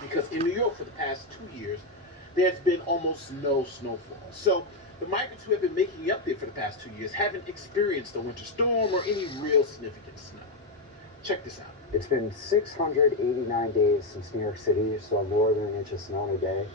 because in New York for the past 2 years, there's been almost no snowfall. So the migrants who have been making up there for the past 2 years haven't experienced a winter storm or any real significant snow. Check this out. It's been 689 days since New York City saw more than an inch of snow in a day.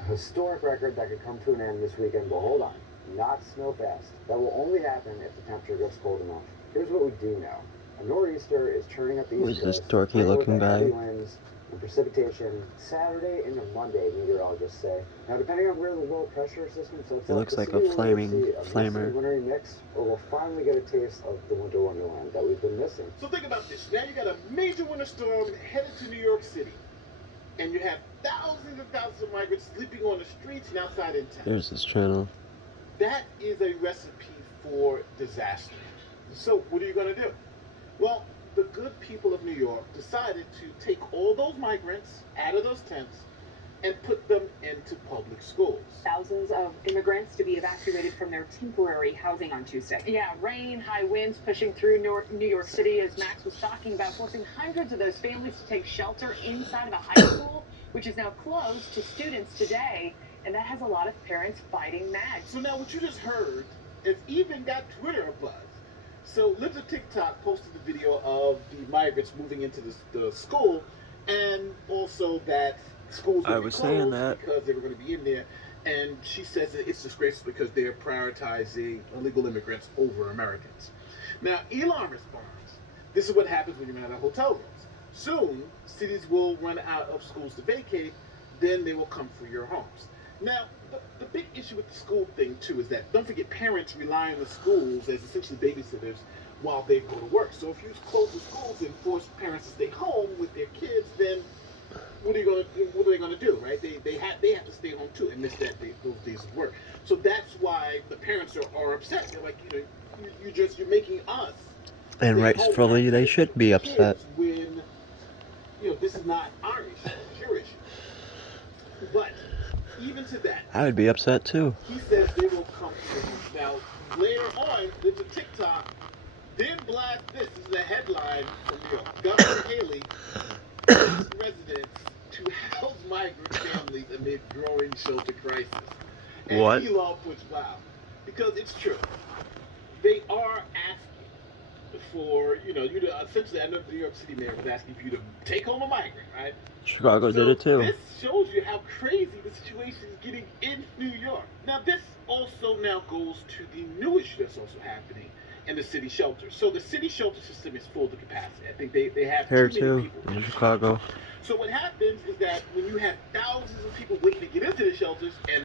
A historic record that could come to an end this weekend, but hold on. Not snow fast. That will only happen if the temperature gets cold enough. Here's what we do know. A nor'easter is churning up the Who East is this Coast, dorky bringing with looking it heavy guy? winds and precipitation Saturday into Monday, meteorologists say. Now, depending on where the low pressure system sets He up, looks the like city a will either flaming see a messy flamer. wintry mix, or we'll finally get a taste of the winter wonderland that we've been missing. So think about this. Now you got a major winter storm headed to New York City, and you have thousands and thousands of migrants sleeping on the streets and outside in town. There's this channel. That is a recipe for disaster. So what are you going to do? Well, the good people of New York decided to take all those migrants out of those tents and put them into public schools. Thousands of immigrants to be evacuated from their temporary housing on Tuesday. Yeah, rain, high winds pushing through New York City, as Max was talking about, forcing hundreds of those families to take shelter inside of a high school, which is now closed to students today. And that has a lot of parents fighting mad. So now what you just heard has even got Twitter abuzz. So Libs of TikTok posted the video of the migrants moving into the school, and also that schools were I was saying that because they were going to be in there. And she says that it's disgraceful because they're prioritizing illegal immigrants over Americans. Now Elon responds, this is what happens when you run out of hotel rooms. Soon, cities will run out of schools to vacate, then they will come for your homes. Now, the big issue with the school thing, too, is that, don't forget, parents rely on the schools as essentially babysitters while they go to work. So if you close the schools and force parents to stay home with their kids, then what are they going to do, right? They have to stay home, too, and miss those days of work. So that's why the parents are upset. They're like, you're making us. and rightfully they should be upset. When, this is not our issue, it's your issue. But even to that, I would be upset too. he says they will come to him. Now, later on, there's a TikTok, then blast this. This is a headline from New York. Governor Haley urges residents to house migrant families amid growing shelter crisis. And What? Elon puts wow. Because it's true. They are asking for, essentially, I know the New York City mayor was asking for you to take home a migrant, right? Chicago did it too. This shows you how crazy the situation is getting in New York. Now, this also now goes to the new issue that's also happening in the city shelters. So the city shelter system is full to capacity. I think they have Here too many too, people. in Chicago. So what happens is that when you have thousands of people waiting to get into the shelters and